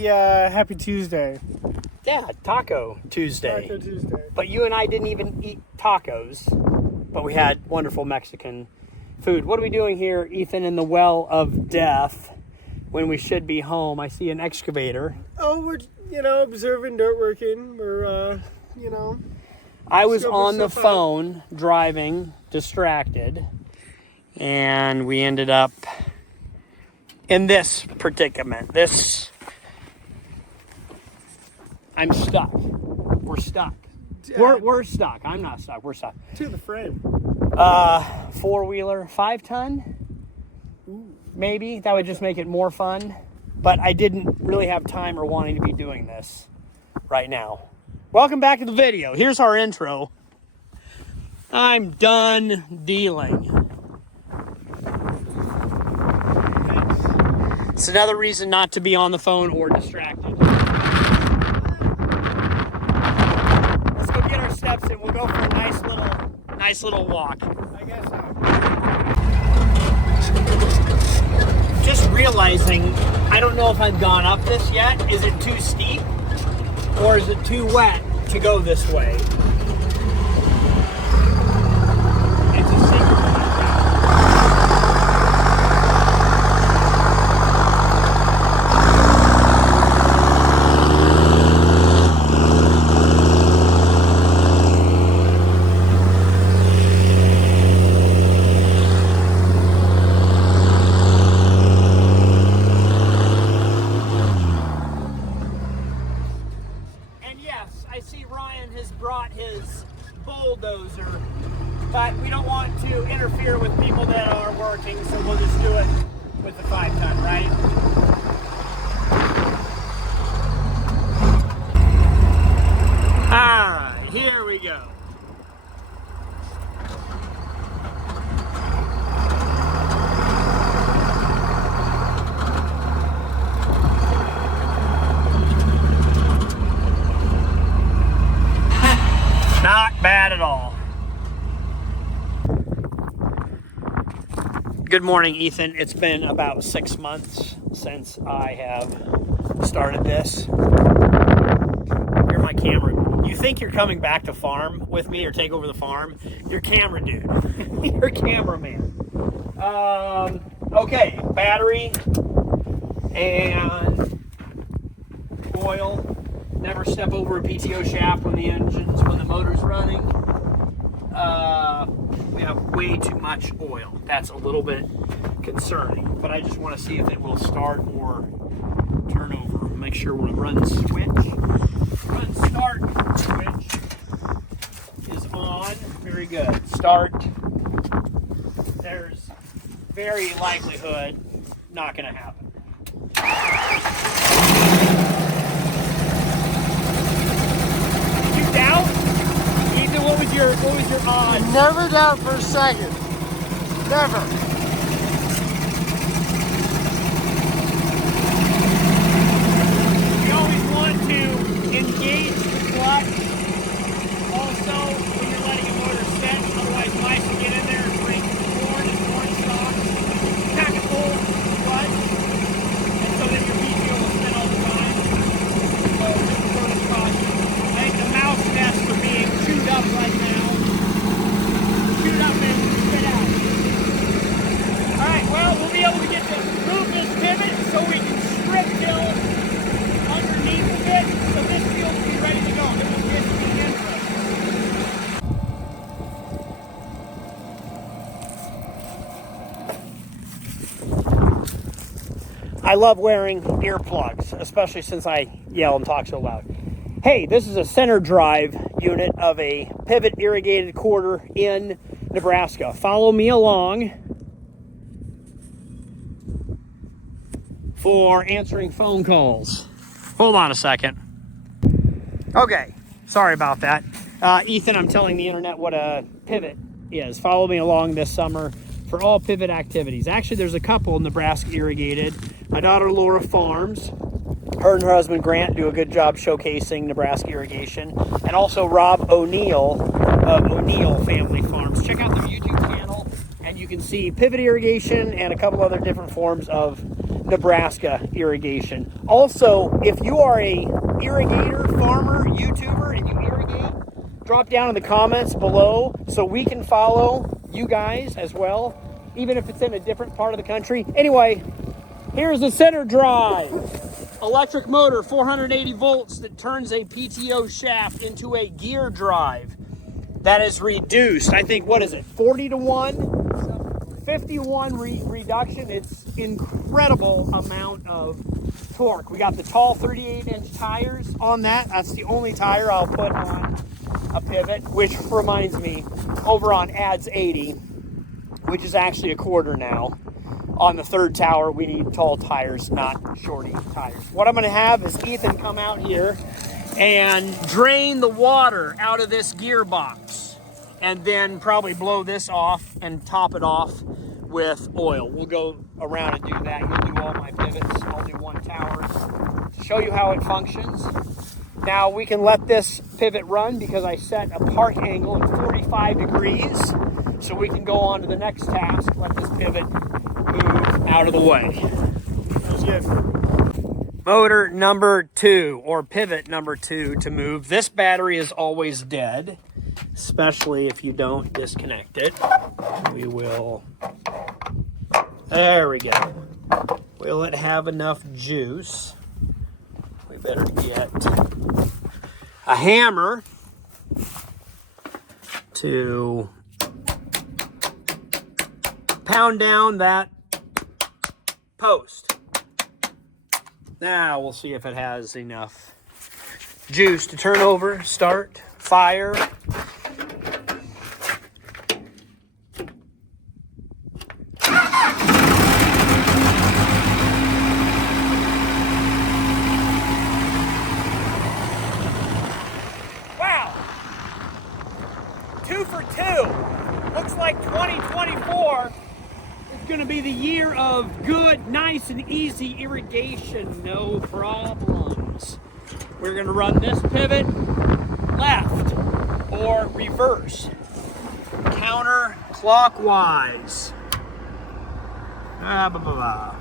Happy Tuesday. Yeah, Taco Tuesday. Taco Tuesday. But you and I didn't even eat tacos, but we had wonderful Mexican food. What are we doing here, Ethan, in the well of death when we should be home? I see an excavator. Oh, we're, observing dirt working. We're, I was on the phone driving, distracted, and we ended up in this predicament. I'm stuck. We're stuck. We're stuck. I'm not stuck. We're stuck. To the frame. 4-wheeler, 5-ton? Maybe. That would just make it more fun. But I didn't really have time or wanting to be doing this right now. Welcome back to the video. Here's our intro. I'm done dealing. It's another reason not to be on the phone or distracted. Let's go get our steps in. We'll go for a nice little walk. I guess so. Just realizing, I don't know if I've gone up this yet. Is it too steep? Or is it too wet to go this way? It's a secret. Bulldozer, but we don't want to interfere with people that are working, so we'll just do it with the 5-ton, right? Alright, here we go. Not bad at all. Good morning, Ethan. It's been about 6 months since I have started this. You're my camera. You think you're coming back to farm with me or take over the farm? You're camera dude. You're cameraman. Okay, battery and oil. Never step over a PTO shaft when the motor's running. We have way too much oil. That's a little bit concerning, but I just want to see if it will start or turn over. Make sure when it runs run start switch is on. Very good. Start. There's very likelihood not going to happen. Doubt? Ethan, what was your odds? Never doubt for a second. Never. You always want to engage the clutch. Also, when you're letting a motor set, otherwise mice will get in there and bring corn and corn stalks. Pack a full clutch, and so then your PTO will spin all the time. So just a word of caution. I think the mouse nests are being chewed up right now. Chewed up and spit out. Alright, well, we'll be able to get to move this pivot so we can strip till underneath of it, so this field will be ready to go. It will get to be interesting. I love wearing earplugs, especially since I yell and talk so loud. Hey, this is a center drive unit of a pivot irrigated quarter in Nebraska. Follow me along for answering phone calls. Hold on a second. Okay, sorry about that. Ethan, I'm telling the internet what a pivot is. Follow me along this summer for all pivot activities. Actually, there's a couple Nebraska irrigated. My daughter Laura farms. Her and her husband Grant do a good job showcasing Nebraska irrigation. And also Rob O'Neill of O'Neill Family Farms. Check out their YouTube channel and you can see pivot irrigation and a couple other different forms of Nebraska irrigation. Also, if you are a irrigator, farmer, YouTuber, and you irrigate, drop down in the comments below so we can follow you guys as well, even if it's in a different part of the country. Anyway, here's the center drive. Electric motor, 480 volts, that turns a PTO shaft into a gear drive. That is reduced. I think, what is it, 40 to 1? 51 reduction. It's incredible amount of torque. We got the tall 38-inch tires on that. That's the only tire I'll put on a pivot, which reminds me, over on Ads 80, which is actually a quarter now, on the third tower, we need tall tires, not shorty tires. What I'm going to have is Ethan come out here and drain the water out of this gearbox, and then probably blow this off and top it off with oil. We'll go around and do that. You'll do all my pivots. I'll do one tower to show you how it functions. Now we can let this pivot run because I set a park angle at 45 degrees, so we can go on to the next task. Let this pivot move out of the way. That's good. Motor number 2, or pivot number 2 to move. This battery is always dead, especially if you don't disconnect it. We will, there we go. Will it have enough juice? We better get a hammer to pound down that post. Now we'll see if it has enough juice to turn over, start, fire. Wow! 2 for 2. Looks like 2024 is going to be the year of good, nice, and easy irrigation. No problems. We're going to run this pivot left or reverse, counterclockwise. Blah, blah, blah.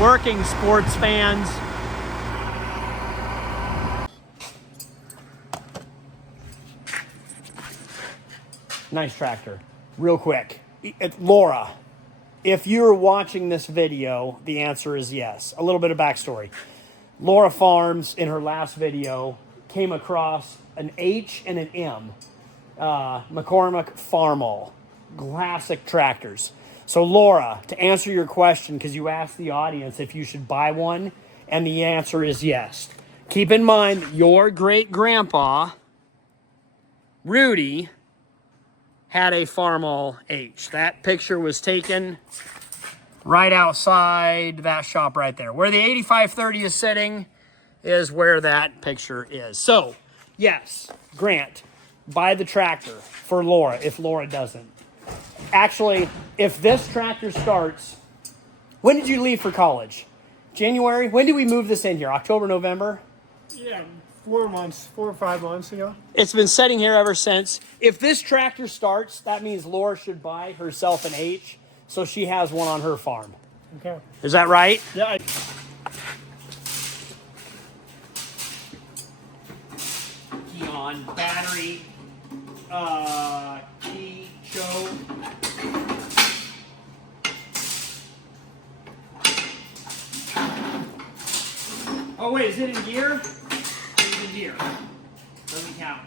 Working, sports fans. Nice tractor. Real quick, Laura, if you're watching this video, the answer is yes. A little bit of backstory. Laura Farms, in her last video, came across an H and an M. McCormick Farmall. Classic tractors. So Laura, to answer your question, because you asked the audience if you should buy one, and the answer is yes. Keep in mind that your great-grandpa, Rudy, had a Farmall H. That picture was taken right outside that shop right there. Where the 8530 is sitting is where that picture is. So, yes, Grant, buy the tractor for Laura if Laura doesn't. Actually, if this tractor starts, when did you leave for college? January? When did we move this in here? October, November? Yeah, 4 or 5 months ago. It's been sitting here ever since. If this tractor starts, that means Laura should buy herself an H so she has one on her farm. Okay. Is that right? Yeah. Key on, battery, key, choke. Oh wait, is it in gear? It's in gear. Doesn't count.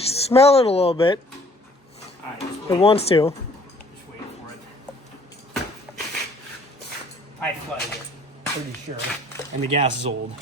Smell it a little bit. All right, It wants to. just wait for it. I flooded it, pretty sure. And the gas is old.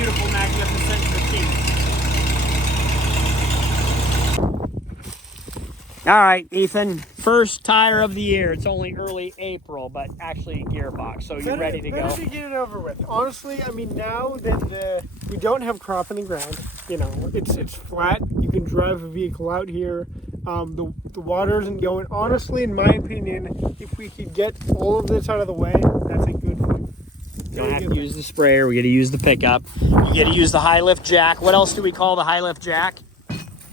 beautiful, magnificent machine. All right, Ethan, first tire of the year. It's only early April, but actually Gearbox. So you ready to go? Better to get it over with. Honestly, I mean, now that we don't have crop in the ground, you know, it's flat. You can drive a vehicle out here. The water isn't going. Honestly, in my opinion, if we could get all of this out of the way, that's a good thing. You don't have to use the sprayer. We got to use the pickup. You got to use the high lift jack. What else do we call the high lift jack?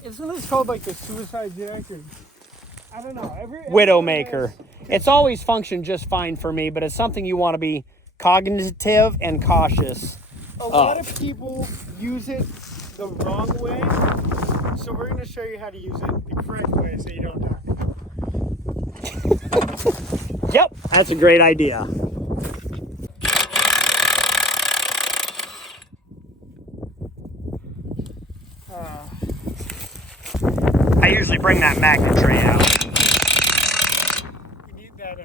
Isn't this called like the suicide jack? Or, I don't know. Widowmaker. It's always functioned just fine for me, but it's something you want to be cognitive and cautious. A lot of people use it the wrong way, so we're going to show you how to use it the correct way so you don't die. Yep, that's a great idea. I usually bring that magnet tray out. You need that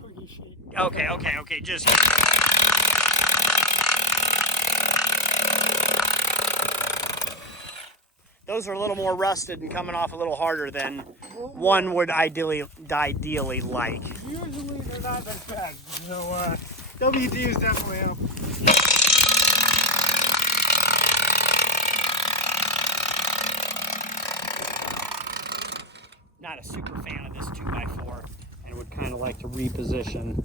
cookie sheet. Okay, just... Those are a little more rusted and coming off a little harder than one would ideally like. Usually they're not that bad, so WD is definitely help. Not a super fan of this 2x4 and would kind of like to reposition.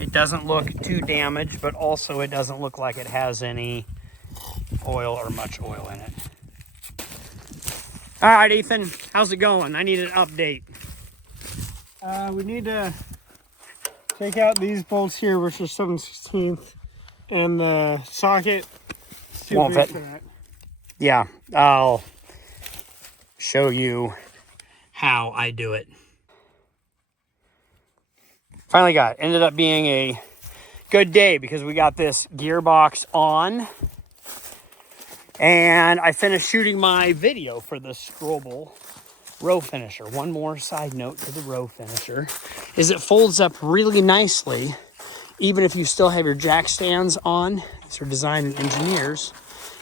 It doesn't look too damaged, but also it doesn't look like it has any oil or much oil in it. All right, Ethan, how's it going? I need an update. We need to take out these bolts here, which are 7/16, and the socket is too Won't big fit. for that. Yeah, I'll show you how I do it. Finally got it. Ended up being a good day because we got this gearbox on. And I finished shooting my video for the Strobel row finisher. One more side note to the row finisher is it folds up really nicely, even if you still have your jack stands on. These are designed and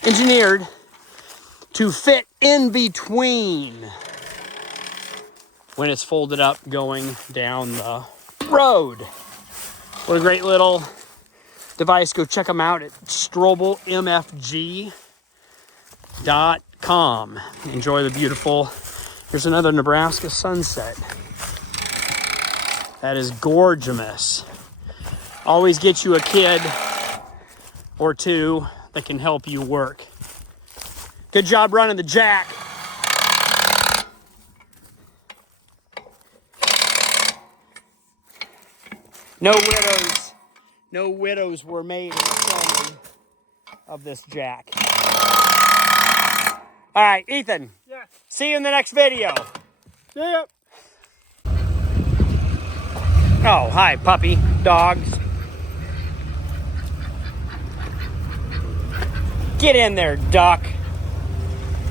engineered to fit in between when it's folded up going down the road. What a great little device. Go check them out at strobelmfg.com. Enjoy the beautiful, here's another Nebraska sunset. That is gorgeous. Always get you a kid or two that can help you work. Good job running the jack. No widows were made in the filming of this jack. All right, Ethan. Yeah. See you in the next video. See ya. Oh, hi, puppy, dogs. Get in there, duck.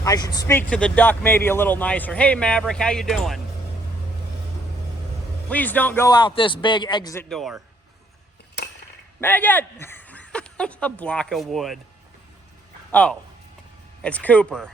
I should speak to the duck maybe a little nicer. Hey, Maverick, how you doing? Please don't go out this big exit door. Megan! A block of wood. Oh, it's Cooper.